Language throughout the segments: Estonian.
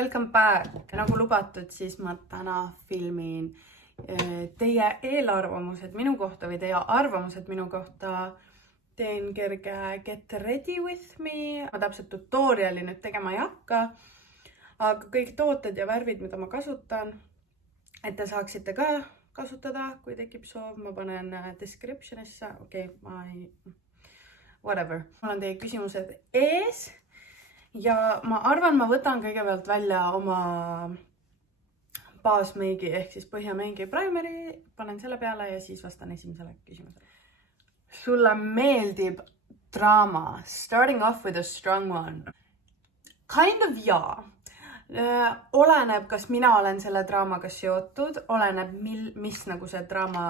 welcome back! Nagu lubatud, siis ma täna filmin teie eelarvamused minu kohta või teie arvamused minu kohta. Teen kerge get ready with me. Ma täpselt tutoriali nüüd tegema ei hakka, aga kõik tooted ja värvid, mida ma kasutan, et te saaksite ka kasutada, kui tekib soov, ma panen descriptionisse. Whatever. Mul on teie küsimused ees. Ja ma arvan, ma võtan kõigepealt välja oma baasmeigi ehk siis põhjameigi primary, panen selle peale ja siis vastan esimesele küsimusele. Sulle meeldib draama? Starting off with a strong one. Kind of jaa. Oleneb, kas mina olen selle draamaga seotud, oleneb, mis nagu see draama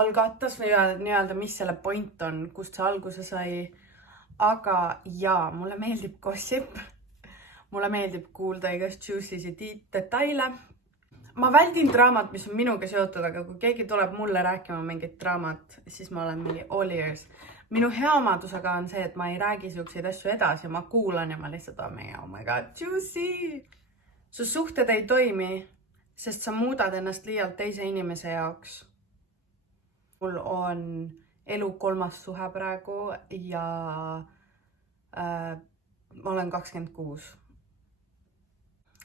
algatas või nii-öelda, mis selle point on, kust see alguse sai. Aga jaa, mulle meeldib gossip. Mulle meeldib kuulda igast juicy detaile. Ma väldin draamat, mis on minuga seotud, aga kui keegi tuleb mulle rääkima mingit draamat, siis ma olen mingi all ears. Minu hea omadusega on see, et ma ei räägi siukseid asju edasi, ma kuulan ja ma lihtsalt oh my god, juicy! Su suhted ei toimi, sest sa muudad ennast liialt teise inimese jaoks. Mul on elu 3. suhe praegu ja ma olen 26.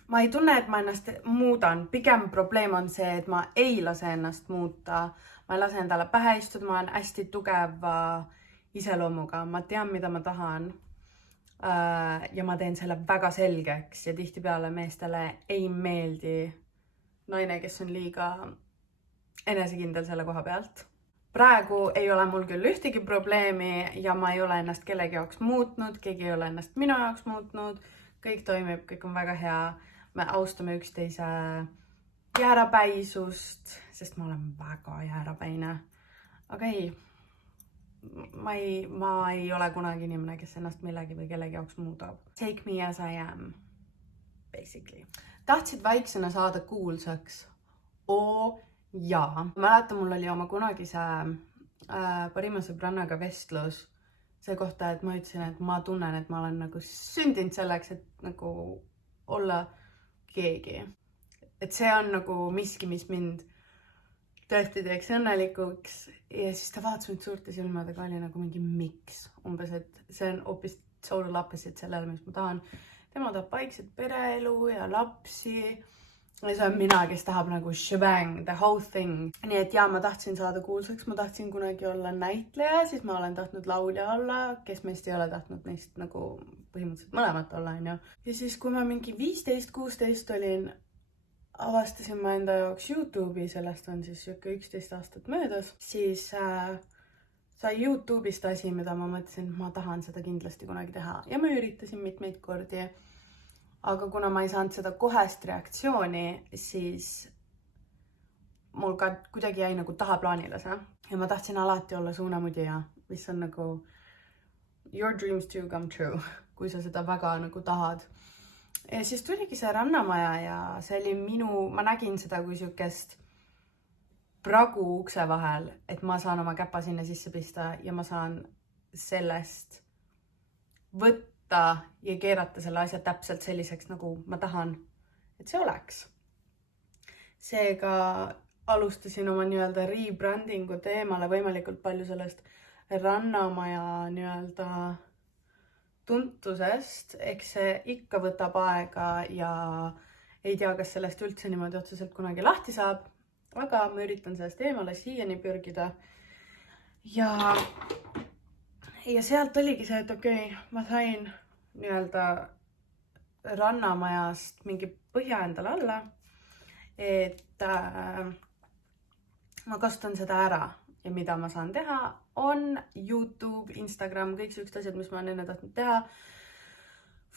Ma ei tunne, et ma ennast muudan. Pigem probleem on see, et ma ei lase ennast muuta. Ma ei lase endale pähe istuda, ma olen hästi tugeva iseloomuga. Ma tean, mida ma tahan ja ma teen selle väga selgeks ja tihtipeale meestele ei meeldi naine, kes on liiga enesekindel selle koha pealt. Praegu ei ole mul küll ühtegi probleemi ja ma ei ole ennast kellegi jaoks muutnud, keegi ei ole ennast minu jaoks muutnud, kõik toimib, kõik on väga hea, me austame üksteise jäärapäisust, sest ma olen väga jäärapäine. Aga ei, ma ei ole kunagi inimene, kes ennast millegi või kellegi jaoks muudab. Take me as I am, basically. Tahtsid väiksena saada kuulsaks? Jaa. Mäletan, mul oli oma kunagise parima sõbrannaga vestlus see kohta, et ma ütlesin, et ma tunnen, et ma olen nagu sündinud selleks, et nagu olla keegi. Et see on nagu miski, mis mind tõesti teeks õnnelikuks. Ja siis ta vaatas mind suurte silmadega, oli nagu mingi miks. Umbes, et see on hoopis total opposite sellele, mis ma tahan. Tema tahab vaikset pereelu ja lapsi. Ja see on mina, kes tahab nagu shebang, the whole thing. Nii et jaa, ma tahtsin saada kuulsaks, ma tahtsin kunagi olla näitleja, siis ma olen tahtnud laulja olla, kes meist ei ole tahtnud neist nagu põhimõtteliselt mõlemat olla, on ju. Ja siis, kui ma mingi 15-16 olin, avastasin ma enda jaoks YouTube'i, sellest on siis 11 aastat möödas, siis sai YouTube'ist asi, mida ma mõtlesin, et ma tahan seda kindlasti kunagi teha. Ja ma üritasin mitmeid kordi. Aga kuna ma ei saanud seda kohest reaktsiooni, siis mul ka kuidagi jäi nagu tahaplaanile see. Ja ma tahtsin alati olla suunamudija, mis on nagu your dreams to come true, kui sa seda väga nagu tahad. Ja siis tuligi see Rannamaja ja see oli ma nägin seda kui siukest pragu ukse vahel, et ma saan oma käpa sinna sisse pista ja ma saan sellest võtta ja keerata selle asja täpselt selliseks, nagu ma tahan, et see oleks. Seega alustasin oma nii-öelda rebrandingu teemale võimalikult palju sellest Rannamaja nii-öelda tuntusest, eks see ikka võtab aega ja ei tea, kas sellest üldse niimoodi otseselt kunagi lahti saab, aga ma üritan sellest eemale siiani pürgida. Ja sealt oligi see, et okei, ma sain nii-öelda Rannamajast mingi põhja endale alla, et ma kasutan seda ära ja mida ma saan teha on YouTube, Instagram, kõik sellised asjad, mis ma olen enne tahtnud teha.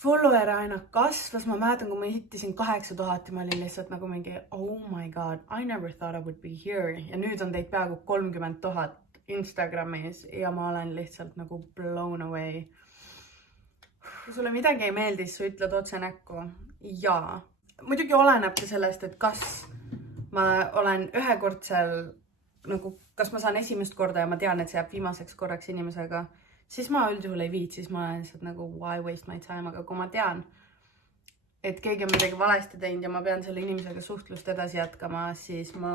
Followere aina kasvas, ma mäletan, kui ma hittisin 8000 ja ma olin lihtsalt nagu mingi oh my god, I never thought I would be here ja nüüd on teid peaaegu 30 000 Instagramis ja ma olen lihtsalt nagu blown away. Kui sulle midagi ei meeldi, siis sa ütled otse näkku. Jaa. Muidugi oleneb sellest, et kas ma olen ühekordsel, nagu kas ma saan esimest korda ja ma tean, et see jääb viimaseks korraks inimesega, siis ma üldjuhul ei viit, siis ma olen lihtsalt nagu why waste my time, aga kui ma tean, et keegi on midagi valesti teinud ja ma pean selle inimesega suhtlust edasi jätkama, siis ma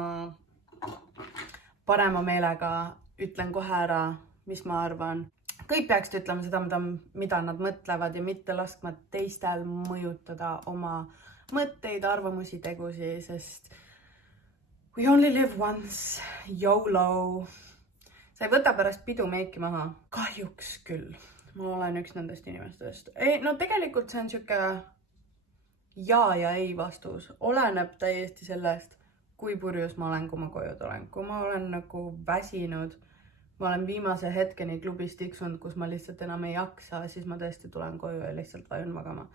parema meelega ütlen kohe ära, mis ma arvan. Kõik peaksid ütlema seda, mida nad mõtlevad ja mitte laskma teistel mõjutada oma mõtteid, arvamusi, tegusi, sest we only live once, YOLO. Sa ei võta pärast pidu meiki maha. Kahjuks küll. Ma olen üks nendest inimestest. No tegelikult see on siuke ja ei vastus. Oleneb täiesti sellest, kui purjus ma olen, kui ma koju tulen. Kui ma olen nagu väsinud, ma olen viimase hetkeni klubis tiksunud, kus ma lihtsalt enam ei jaksa, siis ma tõesti tulen koju ja lihtsalt vajun magama.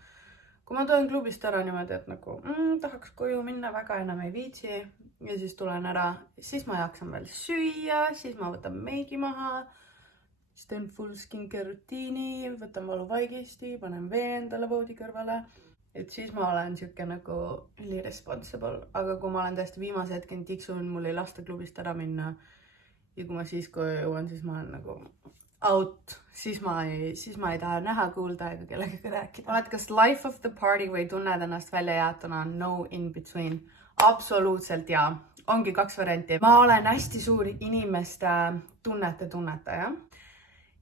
Kui ma tulen klubist ära niimoodi, et nagu tahaks koju minna, väga enam ei viitsi ja siis tulen ära, siis ma jaksan veel süüa, siis ma võtan meigi maha, siis teen full skincare rutiini, võtan valuvaigisti, panen vee endale voodi kõrvale. Et siis ma olen siuke nagu responsible, aga kui ma olen täiesti viimase hetken tiksun, mul ei lasta klubist ära minna ja kui ma siis koju jõuan, siis ma olen nagu out, siis ma ei taha näha, kuulda ega kellegagi rääkida. Oled kas life of the party või tunned ennast välja jäetuna, no in between? Absoluutselt jaa. Ongi 2 varianti. Ma olen hästi suur inimeste tunnetaja.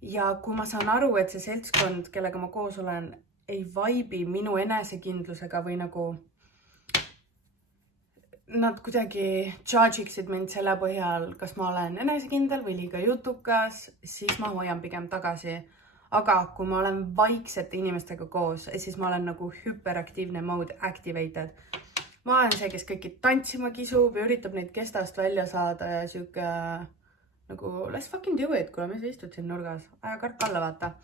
Ja kui ma saan aru, et see seltskond, kellega ma koos olen, ei vaibi minu enesekindlusega või nagu nad kuidagi judge'iksid mind selle põhjal, kas ma olen enesekindel või liiga jutukas, siis ma hoian pigem tagasi. Aga kui ma olen vaiksete inimestega koos, siis ma olen nagu hüperaktiivne mode activated. Ma olen see, kes kõiki tantsima kisub ja üritab neid kestast välja saada ja siuke nagu let's fucking do it, kuule, mis istud siin nurgas, aja kark alla vaata.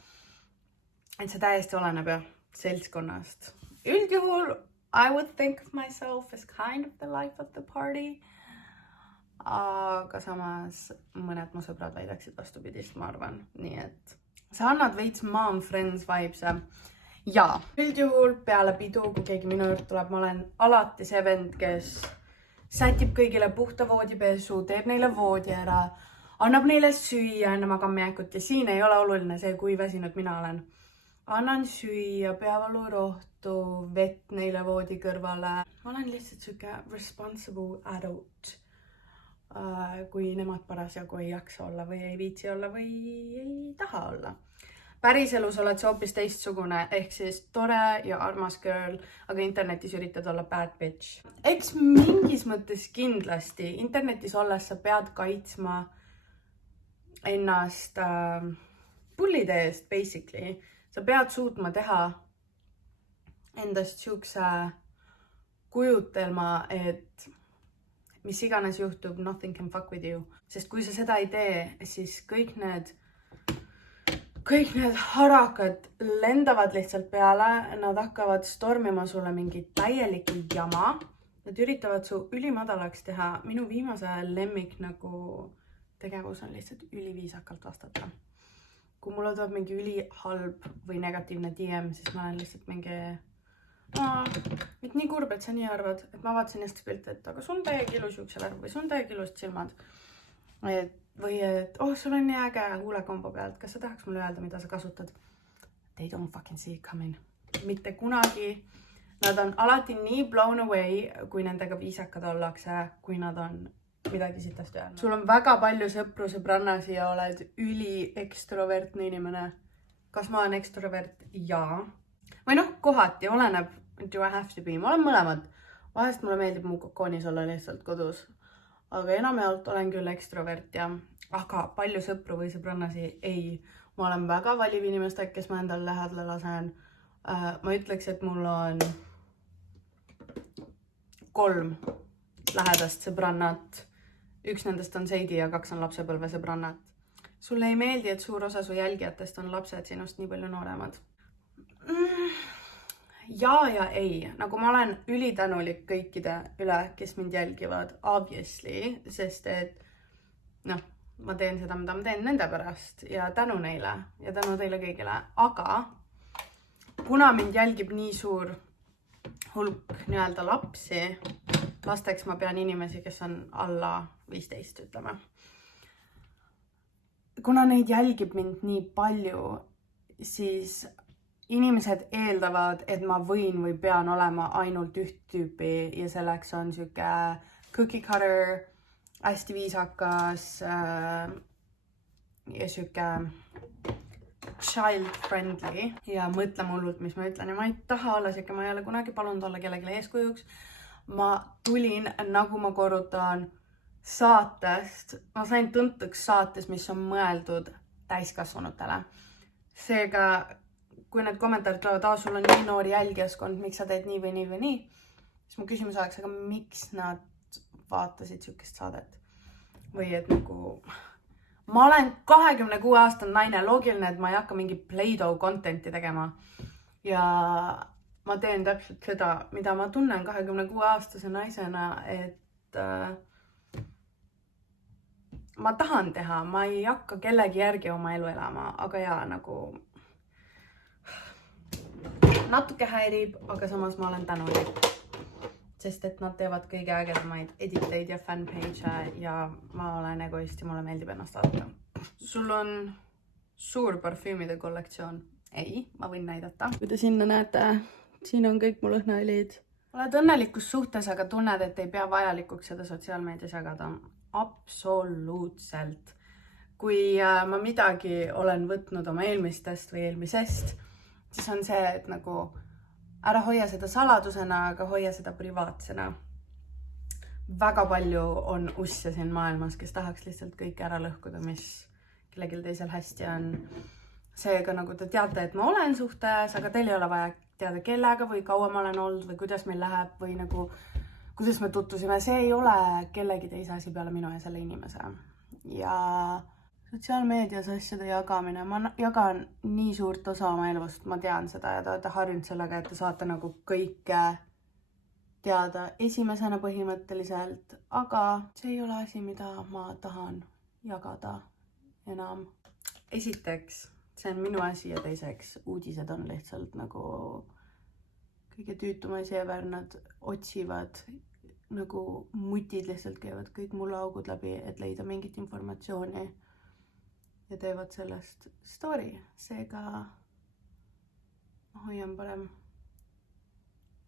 Et see täiesti oleneb jah seltskonnast. Üldjuhul I would think of myself as kind of the life of the party. Aga samas mõned mu sõbrad väidaksid vastupidist, ma arvan. Nii et sa annad veits mom friends vibes. Ja üldjuhul peale pidu, kui keegi minu juurde tuleb, ma olen alati see vend, kes sätib kõigile puhta voodipesu, teeb neile voodi ära, annab neile süüa enne magamaminekut ja siin ei ole oluline see, kui väsinud mina olen. Annan süüa, peavalurohtu, vett neile voodi kõrvale. Ma olen lihtsalt siuke responsible adult, kui nemad parasjagu ei jaksa olla või ei viitsi olla või ei taha olla. Päriselus oled sa hoopis teistsugune, ehk siis tore ja armas girl, aga internetis üritad olla bad bitch. Eks mingis mõttes kindlasti internetis olles sa pead kaitsma ennast bullide eest, basically. Sa pead suutma teha endast siukse kujutelma, et mis iganes juhtub, nothing can fuck with you. Sest kui sa seda ei tee, siis kõik need harakad lendavad lihtsalt peale, nad hakkavad stormima sulle mingi täielikku jama. Nad üritavad su ülimadalaks teha. Minu viimase lemmik nagu tegevus on lihtsalt üliviisakalt vastata. Kui mulle tuleb mingi ülihalb või negatiivne DM, siis ma olen lihtsalt mingi nii kurb, et sa nii arvad, et ma vaatasin just pilt, et aga sul on täiegi ilus juukselärv või sul on täiegi ilust silmad. Või et sul on nii äge huulekombo pealt, kas sa tahaks mulle öelda, mida sa kasutad? They don't fucking see it coming. Mitte kunagi. Nad on alati nii blown away, kui nendega viisakad ollakse, kui nad on midagi sitast öelnud. Sul on väga palju sõpru, sõbrannasi ja oled üli ekstrovertne inimene. Kas ma olen ekstrovert? Jaa. Või kohati oleneb, do I have to be. Ma olen mõlemad. Vahest mulle meeldib mu kokoonis olla lihtsalt kodus. Aga enamjaolt olen küll ekstrovert ja aga palju sõpru või sõbrannasi ei. Ma olen väga valiv inimesed, kes ma endale lähedale lasen. Ma ütleks, et mul on 3 lähedast sõbrannat. Üks nendest on Seidi ja 2 on lapsepõlve sõbrannat. Sulle ei meeldi, et suur osa su jälgijatest on lapsed sinust nii palju nooremad? Ja ei. Nagu ma olen ülitänulik kõikide üle, kes mind jälgivad, obviously, sest et ma teen seda, mida ma teen nende pärast ja tänu neile ja tänu teile kõigile. Aga kuna mind jälgib nii suur hulk nii-öelda lapsi, lasteks ma pean inimesi, kes on alla 15, ütleme. Kuna neid jälgib mind nii palju, siis inimesed eeldavad, et ma võin või pean olema ainult üht tüüpi ja selleks on siuke cookie cutter, hästi viisakas ja siuke child friendly ja mõtle hullult, mis ma ütlen ja ma ei taha olla siuke, ma ei ole kunagi palunud olla kellelegi eeskujuks. Ma tulin, nagu ma korrutan, saatest, ma sain tuntuks saates, mis on mõeldud täiskasvanutele. Seega, kui need kommentaarid tulevad, sul on nii noori jälgijaskond, miks sa teed nii või nii või nii, siis mu küsimus oleks, aga miks nad vaatasid siukest saadet? Või et nagu, ma olen 26 aastane naine, loogiline, et ma ei hakka mingi Play-Doh contenti tegema. Ja ma teen täpselt seda, mida ma tunnen 26 aastase naisena, et ma tahan teha, ma ei hakka kellegi järgi oma elu elama, aga jaa, nagu natuke häirib, aga samas ma olen tänulik, sest et nad teevad kõige ägedamaid editeid ja fanpage'e ja ma olen egoist ja mulle meeldib ennast vaadata. Sul on suur parfüümide kollektsioon. Ei, ma võin näidata. Kui te sinna näete, siin on kõik mu lõhnaõlid. Oled õnnelikus suhtes, aga tunned, et ei pea vajalikuks seda sotsiaalmeedias jagada. Absoluutselt. Kui ma midagi olen võtnud oma eelmistest või eelmisest, siis on see, et nagu ära hoia seda saladusena, aga hoia seda privaatsena. Väga palju on usse siin maailmas, kes tahaks lihtsalt kõike ära lõhkuda, mis kellelgi teisel hästi on. Seega nagu te teate, et ma olen suhtes, aga teil ei ole vaja teada kellega või kaua ma olen olnud või kuidas meil läheb või nagu kuidas me tutvusime. See ei ole kellegi teise asi peale minu ja selle inimese. Ja sotsiaalmeedias asjade jagamine, ma jagan nii suurt osa oma elust, ma tean seda ja te olete harjunud sellega, et te saate nagu kõike teada esimesena põhimõtteliselt, aga see ei ole asi, mida ma tahan jagada enam. Esiteks, see on minu asi ja teiseks, uudised on lihtsalt nagu kõige tüütumais ever, nad otsivad nagu mutid lihtsalt käivad kõik mulle augud läbi, et leida mingit informatsiooni. Ja teevad sellest story, seega ma hoian parem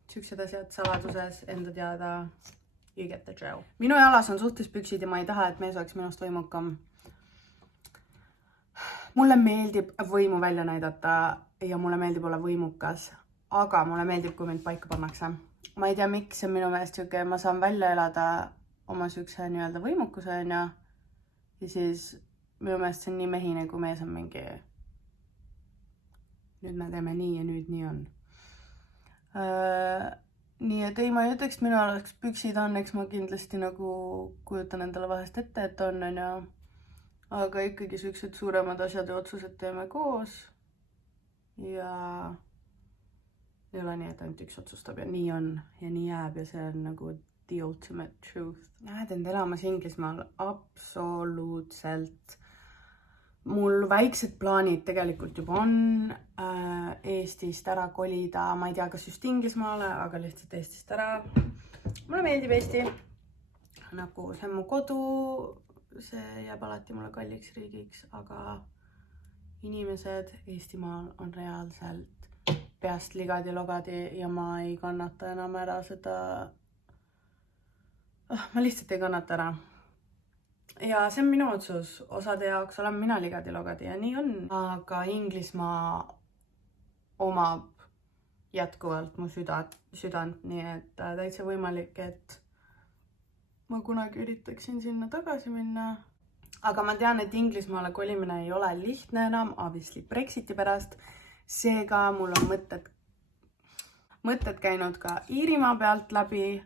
siuksed asjad saladuses enda teada. You get the drill. Minu jalas on suhtespüksid ja ma ei taha, et mees oleks minust võimukam. Mulle meeldib võimu välja näidata ja mulle meeldib olla võimukas, aga mulle meeldib, kui mind paika pannakse. Ma ei tea, miks see on minu meelest siuke, ma saan välja elada oma siukse nii-öelda võimukuse ja siis minu meelest see on nii mehine, kui mees on mingi nüüd me teeme nii ja nüüd nii on. Nii et ei, ma ei ütleks, minu oleks püksid on, eks ma kindlasti nagu kujutan endale vahest ette, et on ja aga ikkagi siuksed suuremad asjad ja otsused teeme koos ja ei ole nii, et ainult üks otsustab ja nii on ja nii jääb ja see on nagu the ultimate truth. Lähed end elamas Inglismaal absoluutselt. Mul väiksed plaanid tegelikult juba on Eestist ära kolida. Ma ei tea, kas just Inglismaale, aga lihtsalt Eestist ära. Mulle meeldib Eesti. Nagu see on mu kodu, see jääb alati mulle kalliks riigiks, aga inimesed Eestimaal on reaalselt peast ligadi logadi ja ma ei kannata enam ära seda. Ma lihtsalt ei kannata ära. Ja see on minu otsus. Osade jaoks olen mina ligadi logadi ja nii on. Aga Inglismaa omab jätkuvalt mu südant, nii et täitsa võimalik, et ma kunagi üritaksin sinna tagasi minna. Aga ma tean, et Inglismaale kolimine ei ole lihtne enam, obviously Brexiti pärast. Seega mul on mõtted käinud ka Iirimaa pealt läbi,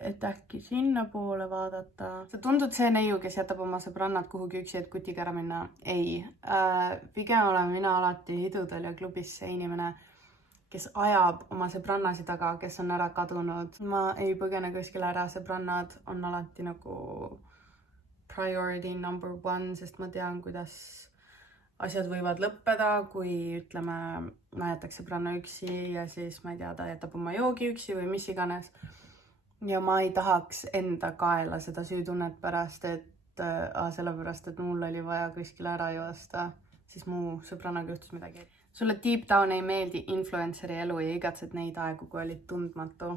et äkki sinna poole vaadata. Sa tundud see neiu, kes jätab oma sõbrannad kuhugi üksi, et kutiga ära minna? Ei. Pigem olen mina alati idudel ja klubis see inimene, kes ajab oma sõbrannasi taga, kes on ära kadunud. Ma ei põgene kuskile ära, sõbrannad on alati nagu priority number 1, sest ma tean, kuidas asjad võivad lõppeda, kui ütleme, ma jätaks sõbranna üksi ja siis ma ei tea, ta jätab oma joogi üksi või mis iganes. Ja ma ei tahaks enda kaela seda süütunnet pärast, sellepärast, et mul oli vaja kuskile ära joosta. siis mu sõbranaga juhtus midagi. Sulle deep down ei meeldi influenceri elu ja igatsed neid aegu, kui olid tundmatu?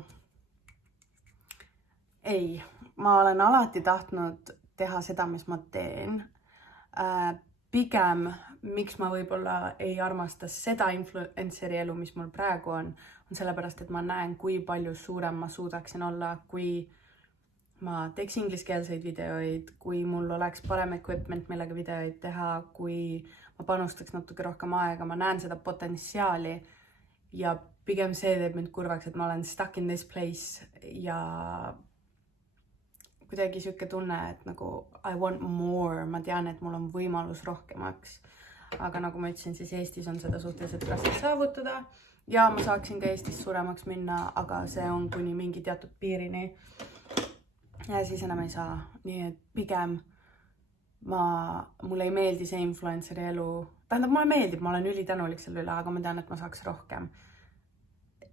Ei, ma olen alati tahtnud teha seda, mis ma teen. Pigem, miks ma võib-olla ei armasta seda influenceri elu, mis mul praegu on sellepärast, et ma näen, kui palju suurem ma suudaksin olla, kui ma teeks ingliskeelseid videoid, kui mul oleks parem equipment, millega videoid teha, kui ma panustaks natuke rohkem aega, ma näen seda potentsiaali ja pigem see teeb mind kurvaks, et ma olen stuck in this place ja kuidagi siuke tunne, et nagu I want more, ma tean, et mul on võimalus rohkemaks. Aga nagu ma ütlesin, siis Eestis on seda suhteliselt raske saavutada ja ma saaksin ka Eestis suuremaks minna, aga see on kuni mingi teatud piirini. Ja siis enam ei saa. Nii et pigem mulle ei meeldi see influenceri elu. Tähendab, mulle meeldib, ma olen ülitänulik selle üle, aga ma tean, et ma saaks rohkem.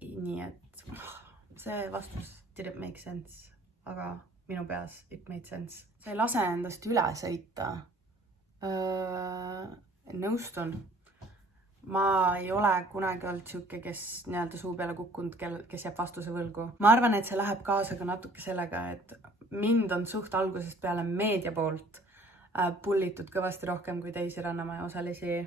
Nii et see vastus didn't make sense, aga minu peas it made sense. See ei lase endast üle sõita. Nõustun. Ma ei ole kunagi olnud siuke, kes nii-öelda suu peale kukkunud, kes jääb vastuse võlgu. Ma arvan, et see läheb kaasa ka natuke sellega, et mind on suht algusest peale meedia poolt pullitud kõvasti rohkem kui teisi Rannamäe osalisi.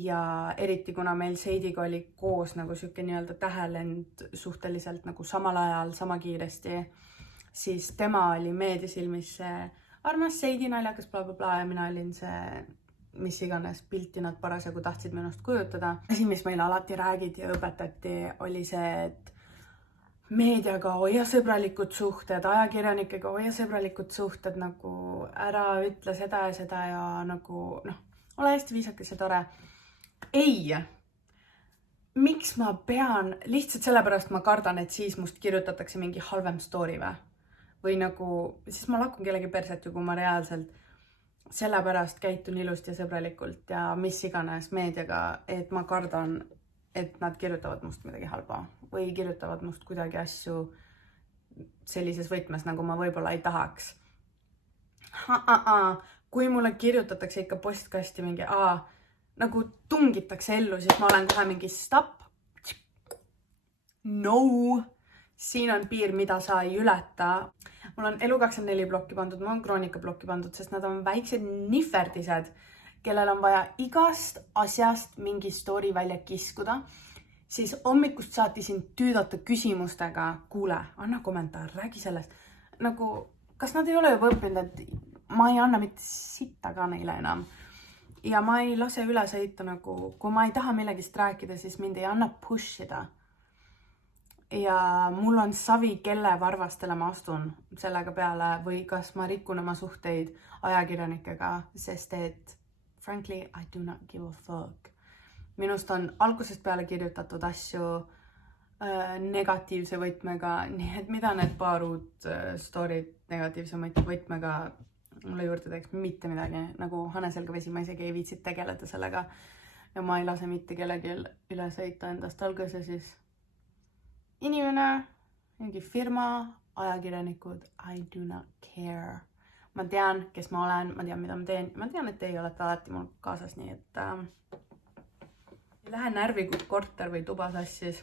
Ja eriti kuna meil Seidiga oli koos nagu siuke nii-öelda tähelend suhteliselt nagu samal ajal, sama kiiresti, siis tema oli meediasilmis see armas Seidi naljakas bla ja mina olin see mis iganes pilti nad parasjagu tahtsid minust kujutada. Asi, mis meile alati räägiti ja õpetati, oli see, et meediaga hoia sõbralikud suhted, ajakirjanikega hoia sõbralikud suhted, nagu ära ütle seda ja nagu, ole hästi viisakas ja tore. Ei! Miks ma pean? Lihtsalt sellepärast ma kardan, et siis must kirjutatakse mingi halvem story või nagu, siis ma lakun kellegi perset ju, kui ma reaalselt sellepärast käitun ilusti ja sõbralikult ja mis iganes meediaga, et ma kardan, et nad kirjutavad must midagi halba või kirjutavad must kuidagi asju sellises võtmes, nagu ma võib-olla ei tahaks. Kui mulle kirjutatakse ikka postkasti mingi nagu tungitakse ellu, siis ma olen kohe mingi stop. No, siin on piir, mida sa ei ületa. Mul on Elu24 blokki pandud, mul on Kroonika blokki pandud, sest nad on väiksed nihverdised, kellel on vaja igast asjast mingi story välja kiskuda. Siis hommikust saati sind tüüdata küsimustega, kuule, anna kommentaar, räägi sellest. Nagu, kas nad ei ole juba õppinud, et ma ei anna mitte sitta ka neile enam. Ja ma ei lase üle sõita, nagu, kui ma ei taha millegist rääkida, siis mind ei anna pushida. Ja mul on savi, kelle varvastele ma astun sellega peale või kas ma rikun oma suhteid ajakirjanikega, sest et frankly, I do not give a fuck. Minust on algusest peale kirjutatud asju negatiivse võtmega, nii et mida need paar uut story'd negatiivse võtmega mulle juurde teeks mitte midagi, nagu haneselga vesi, ma isegi ei viitsid tegeleda sellega ja ma ei lase mitte kellegi üle sõita endast alguse siis. Inimene, mingi firma, ajakirjanikud, I do not care. Ma tean, kes ma olen, ma tean, mida ma teen. Ma tean, et teie olete alati mul kaasas, nii et ei lähe närvi, kui korter või tuba sassis.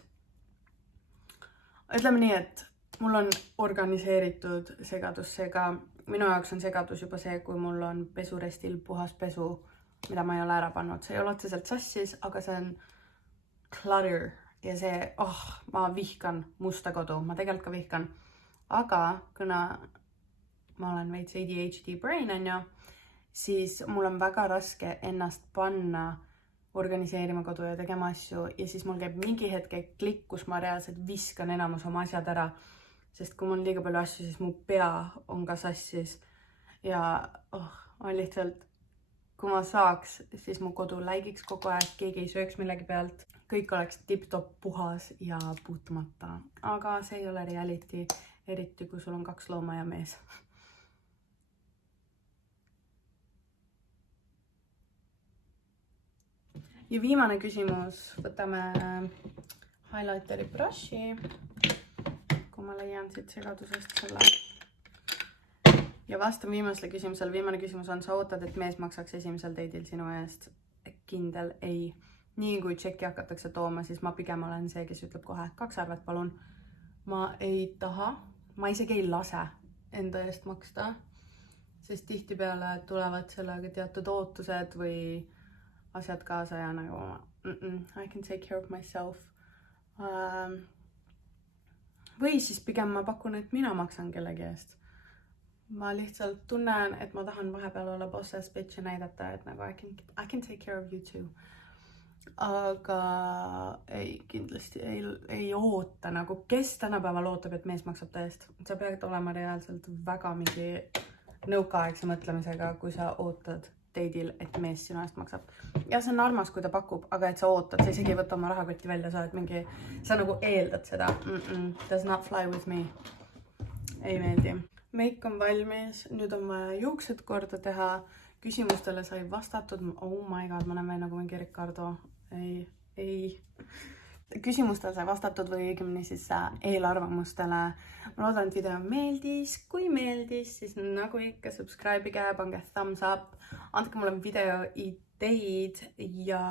Ütleme nii, et mul on organiseeritud segadus, seega minu jaoks on segadus juba see, kui mul on pesurestil puhas pesu, mida ma ei ole ära pannud. See ei ole otseselt sassis, aga see on clutter. Ja see, ma vihkan musta kodu, ma tegelikult ka vihkan. Aga kuna ma olen veits ADHD brain, siis mul on väga raske ennast panna organiseerima kodu ja tegema asju. Ja siis mul käib mingi hetke klikk, kus ma reaalselt viskan enamus oma asjad ära. Sest kui mul on liiga palju asju, siis mu pea on ka sassis. Ja ma lihtsalt, kui ma saaks, siis mu kodu läigiks kogu aeg, keegi ei sööks millegi pealt. Kõik oleks tip-top puhas ja puutumata. Aga see ei ole reality, eriti kui sul on 2 looma ja mees. Ja viimane küsimus. Võtame highlighteri brushi, kui ma leian siit segadusest selle. Ja vastan viimasele küsimusele. Viimane küsimus on, sa ootad, et mees maksaks esimesel date'il sinu eest? kindel ei. Nii kui tšeki hakatakse tooma, siis ma pigem olen see, kes ütleb kohe 2 arvet palun. Ma ei taha, ma isegi ei lase enda eest maksta, sest tihtipeale tulevad sellega teatud ootused või asjad kaasa ja nagu I can take care of myself. Või siis pigem ma pakun, et mina maksan kellegi eest. Ma lihtsalt tunnen, et ma tahan vahepeal olla bosses bitch ja näidata, et nagu I can take care of you too. Aga ei, kindlasti ei oota nagu, kes tänapäeval ootab, et mees maksab ta eest. Sa pead olema reaalselt väga mingi nõukaaegse mõtlemisega, kui sa ootad date'il, et mees sinu eest maksab. Ja see on armas, kui ta pakub, aga et sa ootad, sa isegi võtta oma rahakotti välja, sa nagu eeldad seda. Does not fly with me. Ei meeldi. Meik on valmis, nüüd on vaja juuksed korda teha. Küsimustele sai vastatud. Oh my god, ma näen veel nagu mingi Ricardo. Ei. Küsimustele sai vastatud või õigemini siis eelarvamustele. Ma loodan, et video meeldis. Kui meeldis, siis nagu ikka subscribe'ige, pange thumbs up. Andke mulle video ideid ja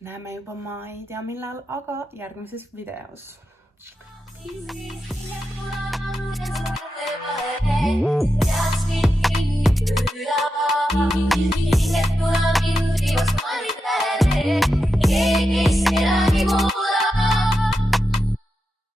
näeme juba ma ei tea millal, aga järgmises videos. Just